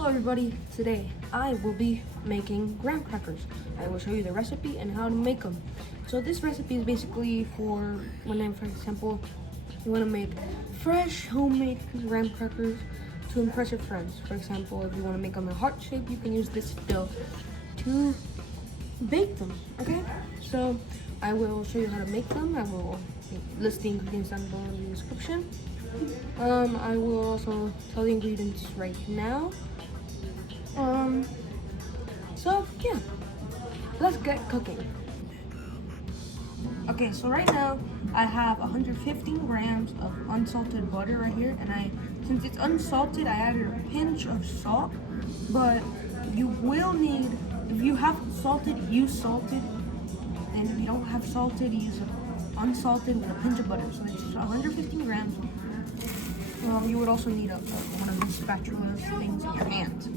Hello everybody, today I will be making graham crackers. I will show you the recipe and how to make them. So this recipe is basically for when, for example, you want to make fresh homemade graham crackers to impress your friends. For example, if you want to make them in heart shape, you can use this dough to bake them, okay? So I will show you how to make them. I will list the ingredients down below in the description. I will also tell the ingredients right now. So yeah, let's get cooking. Okay, so right now I have 115 grams of unsalted butter right here, and since it's unsalted, I added a pinch of salt. But you will need, if you have salted, use salted, and if you don't have salted, use unsalted with a pinch of butter. So it's 115 grams. You would also need one of these spatula things in your hand.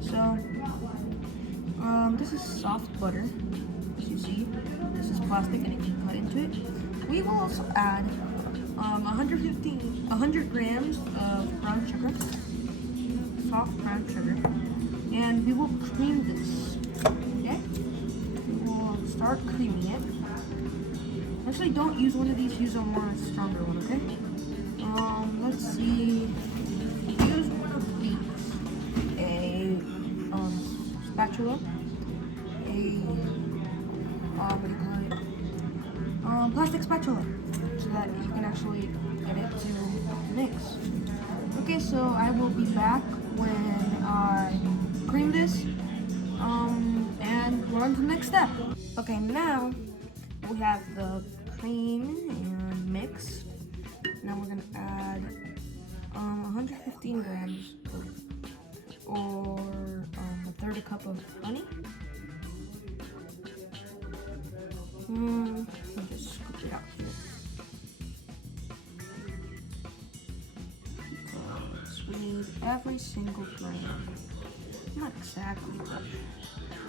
So this is soft butter, as you see. This is plastic and it can cut into it. We will also add 100 grams of brown sugar, soft brown sugar, and we will cream this. Okay, we will start creaming it. Actually, don't use one of these. Use a more stronger one. Okay. Let's see. Use one of these. A spatula. What do you call it? Plastic spatula, so that you can actually get it to mix. Okay, so I will be back when I cream this. And we're on to the next step. Okay, now we have the cream and mixed. Now we're gonna add 115 grams or a third a cup of honey. I'll just scoop it out here. Because we need every single gram. Not exactly, but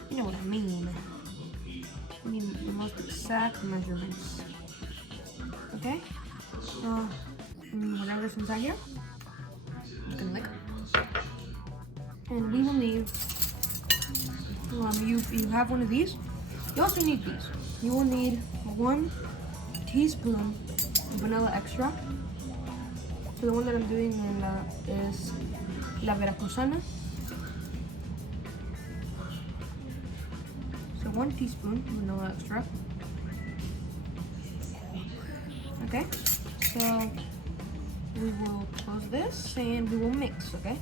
you know what I mean. We need the most exact measurements. Okay? So, whatever's inside here, you can lick. And we will need, you have one of these. You also need these. You will need 1 teaspoon of vanilla extract. So the one that I'm doing is La Veracruzana. So 1 teaspoon vanilla extract. Okay, so we will close this and we will mix, okay?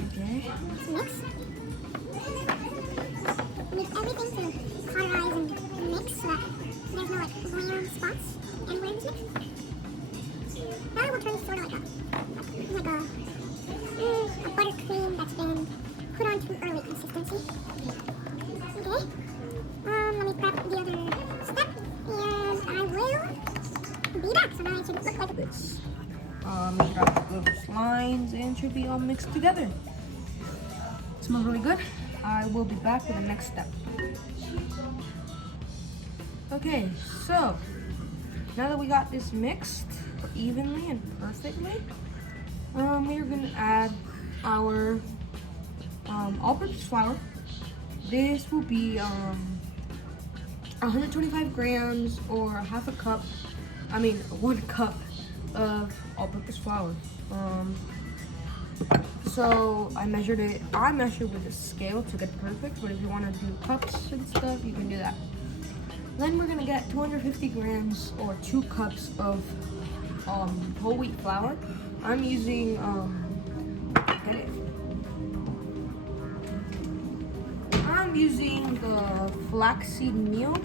Okay. Mix. Mix everything to cauterize and mix so that there's no like gland spots anywhere in this mix. Now we'll turn this sort of like a buttercream that's been put on too early consistency. Okay. Let me prep the other step, and I will be back. So now it should look like this. Drop those lines and should be all mixed together. It smells really good. I will be back with the next step. Okay, so now that we got this mixed evenly and perfectly, we are gonna add our all-purpose flour. This will be 125 grams or 1 cup of all-purpose flour. So I measured with a scale to get perfect, but if you want to do cups and stuff, you can do that. Then we're gonna get 250 grams or 2 cups of whole wheat flour. I'm using I'm using the flaxseed meal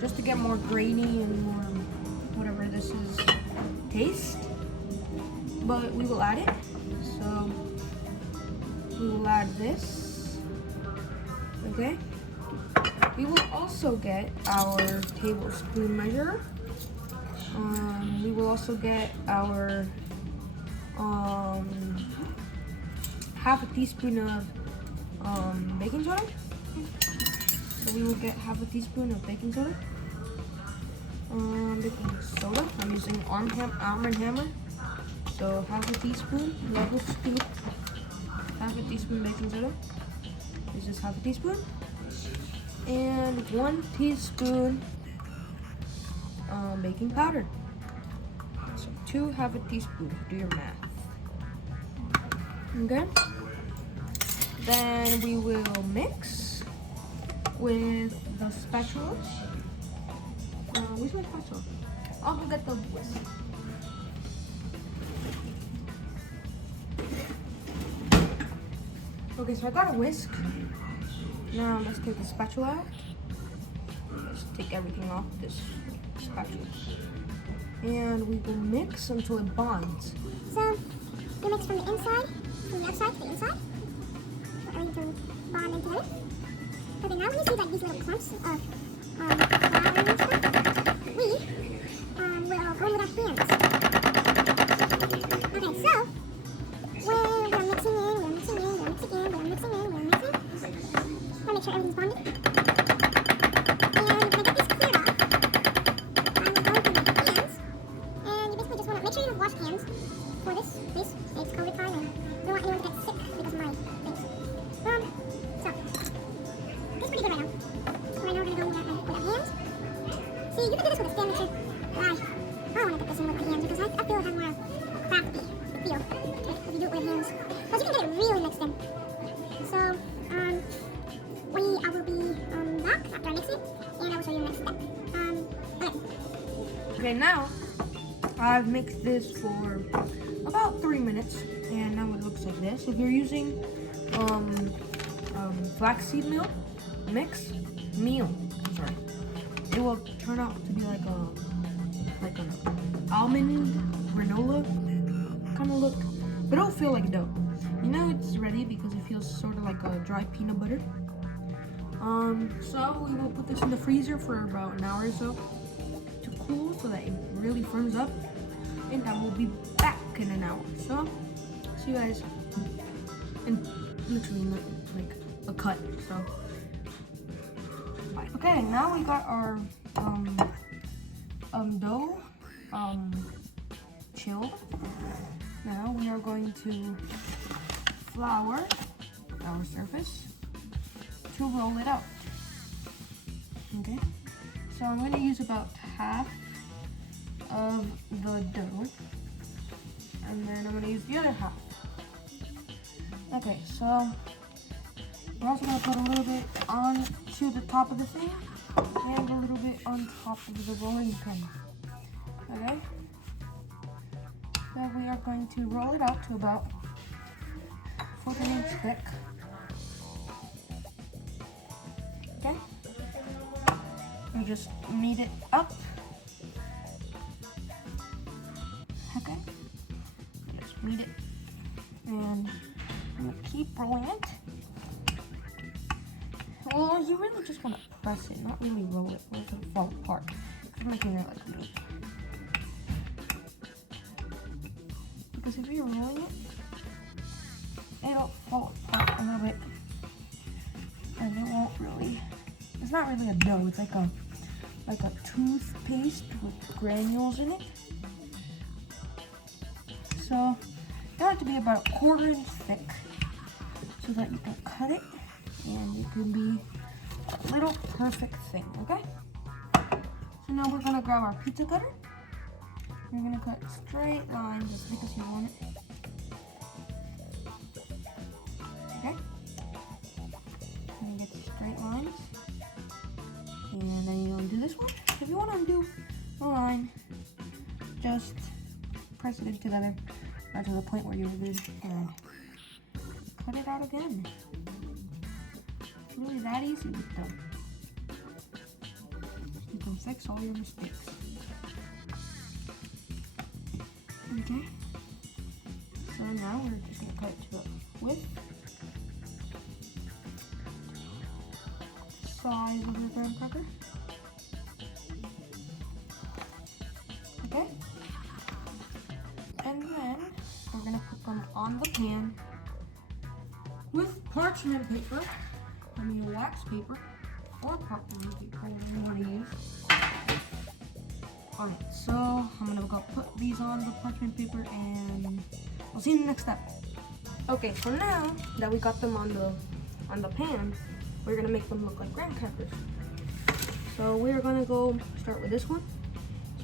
just to get more grainy and more whatever this is taste. But we will add it. So we will add this. Okay. We will also get our tablespoon measure. We will also get our half a teaspoon of baking soda. So we will get half a teaspoon of baking soda. Baking soda. I'm using Arm & Hammer. So half a teaspoon, level scoop, half a teaspoon baking soda. This is half a teaspoon. And 1 teaspoon baking powder. So 2 half a teaspoon, do your math. Okay. Then we will mix with the spatula. Where's my spatula? I'll go get the whisk. Okay, so I got a whisk. Now let's take the spatula out. Let's take everything off this spatula. And we will mix until it bonds. So, you mix from the inside, from the outside to the inside. We're going to bond into it. Okay, now when you see like these little clumps of flour and stuff, we will go in with our hands. Okay, so when we're mixing in, we're mixing in, we're mixing in, we're mixing in, we're mixing. I'll make sure everything's bonded. And when I get this cleared off, I will go into my hands. And you basically just want to make sure you wash hands for this. It's COVID time and we don't want anyone to get sick because of my things. So, it's pretty good right now. So right now we're going to go with our hands. See, you can do this with a stand mixer. I want to get this in with my hands because I feel it has more crafty feel if you do it with your hands. Because you can get it really mixed in. So, I will be back after I mix it and I will show you the next step. Okay. Okay, now I've mixed this for about 3 minutes, and now it looks like this. If you're using flaxseed meal, sorry, it will turn out to be like an almond granola kind of look, but it'll feel like dough. You know it's ready because it feels sort of like a dry peanut butter. So we will put this in the freezer for about an hour or so to cool so that it really firms up, and then we'll be back in an hour. So see you guys in literally like a cut. So bye. Okay, now we got our dough chilled. Now we are going to flour our surface to roll it out. Okay, so I'm going to use about half of the dough, and then I'm going to use the other half. Okay, so we're also going to put a little bit onto the top of the thing and a little bit on top of the rolling pin. Okay, so we are going to roll it out to about 14 inch thick. Okay, and just knead it up. Okay, just knead it, and I'm gonna keep rolling it. Well, you really just want to press it, not really roll it, or it'll fall apart. I'm making it like me. Because if you're rolling it, it'll fall apart a little bit, and it won't really. It's not really a dough. It's like a toothpaste with granules in it. So you want it to be about a 1/4 inch thick, so that you can cut it and it can be a little perfect thing. Okay. So now we're gonna grab our pizza cutter. We're gonna cut straight lines as thick as you want it. Okay. And you get straight lines. And then you undo this one. If you want to undo a line, just press it in together right to the point where you're good and cut it out again. It's really that easy with them. You can fix all your mistakes. Okay. So now we're just gonna cut it to the width, size of your graham cracker. Okay. And then we're gonna put them on the pan with parchment paper. I mean wax paper or parchment paper, whatever you want to use. Alright, so I'm gonna go put these on the parchment paper and I'll see you in the next step. Okay, so now that we got them on the pan, we're gonna make them look like graham crackers. So we're gonna go start with this one.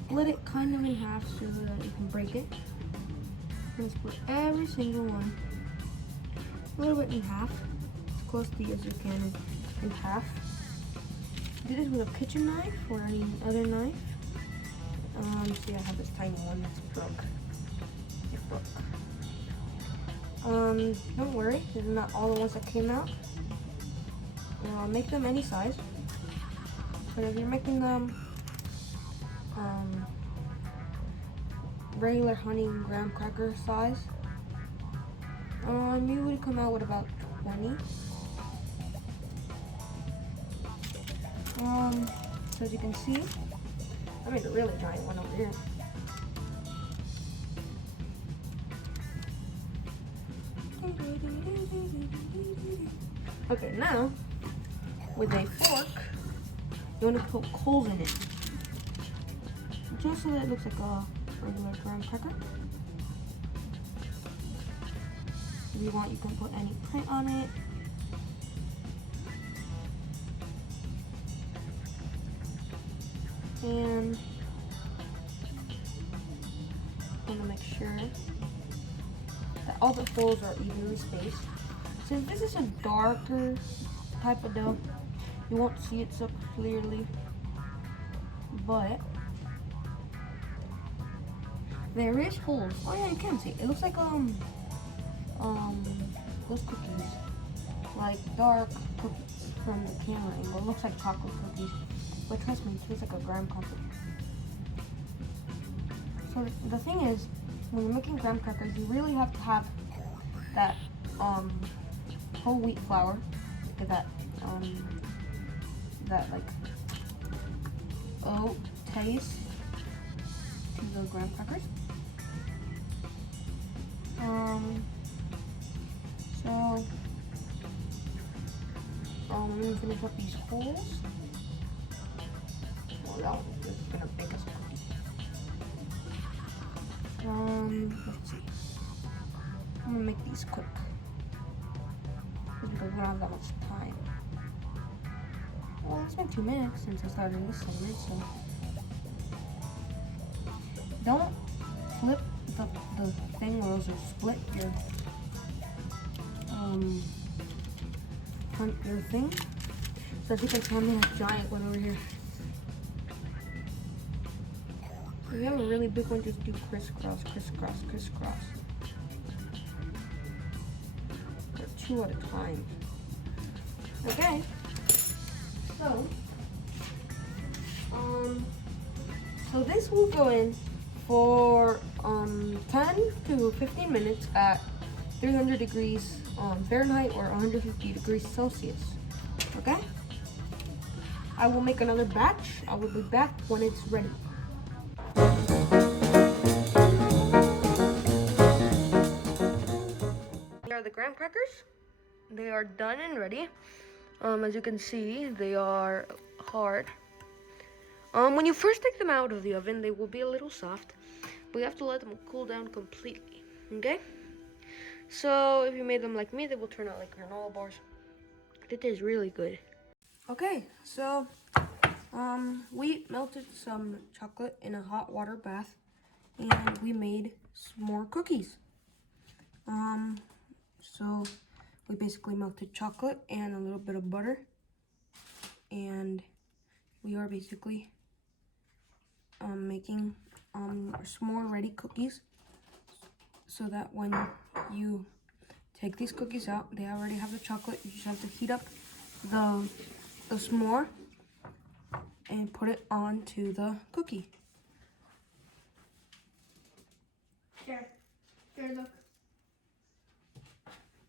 Split it kind of in half so that you can break it. I'm gonna split every single one a little bit in half, as close to as you can in half. Do this with a kitchen knife or any other knife. See, I have this tiny one that's broke. It broke. Don't worry, these are not all the ones that came out. Make them any size. But if you're making them regular honey graham cracker size, you would come out with about 20. So as you can see, I made a really giant one over here. Okay, now with a fork, you want to put holes in it, just so that it looks like a regular graham cracker. If you want, you can put any print on it. And I'm gonna make sure that all the holes are evenly spaced. Since this is a darker type of dough, you won't see it so clearly, but there is holes. Oh yeah, you can see it. It looks like those cookies, like dark cookies from the camera angle. It looks like chocolate cookies, but trust me, it tastes like a graham cracker. So the thing is, when you're making graham crackers, you really have to have that whole wheat flour, that like oat taste to the graham crackers. So I'm gonna finish up these holes. Oh, that one is gonna bake us a cookie. Let's see. I'm gonna make these quick because we don't have that much time. Well, it's been 2 minutes since I started this segment, so don't flip the thing or else you'll split your thing. So as you can tell, I'm a giant one over here. If you have a really big one, just do crisscross, crisscross, crisscross. Or 2 at a time. Okay. So this will go in for 10 to 15 minutes at 300 degrees Fahrenheit or 150 degrees Celsius. Okay? I will make another batch. I will be back when it's ready. Here are the graham crackers. They are done and ready. As you can see, they are hard. When you first take them out of the oven, they will be a little soft, but you have to let them cool down completely, okay? So if you made them like me, they will turn out like granola bars. It is really good. Okay, so we melted some chocolate in a hot water bath, and we made some more cookies. So we basically melted chocolate and a little bit of butter, and we are basically making s'more ready cookies, so that when you take these cookies out, they already have the chocolate. You just have to heat up the s'more and put it onto the cookie. Here, look.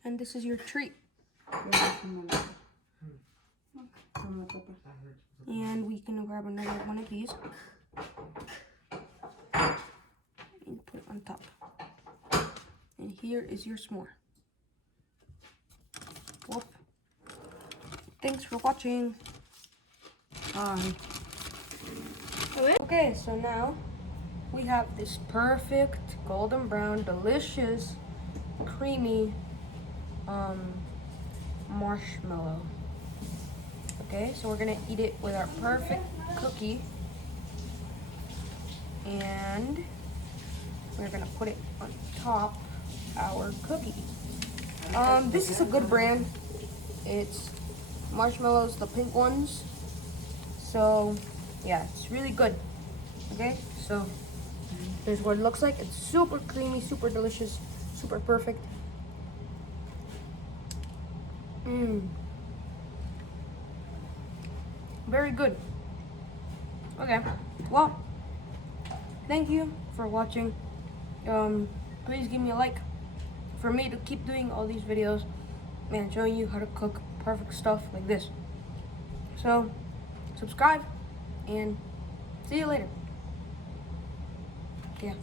And this is your treat. And we can grab another one of these and put it on top. And here is your s'more. Whoop. Thanks for watching. Bye. Okay, so now we have this perfect golden brown, delicious creamy marshmallow. Okay, so we're gonna eat it with our perfect cookie, and we're gonna put it on top our cookie. This is a good brand. It's Marshmallows, the pink ones. So yeah, it's really good. Okay, so here's what it looks like. It's super creamy, super delicious, super perfect. Very good. Okay, well, thank you for watching. Please give me a like for me to keep doing all these videos and showing you how to cook perfect stuff like this. So subscribe and see you later. Yeah.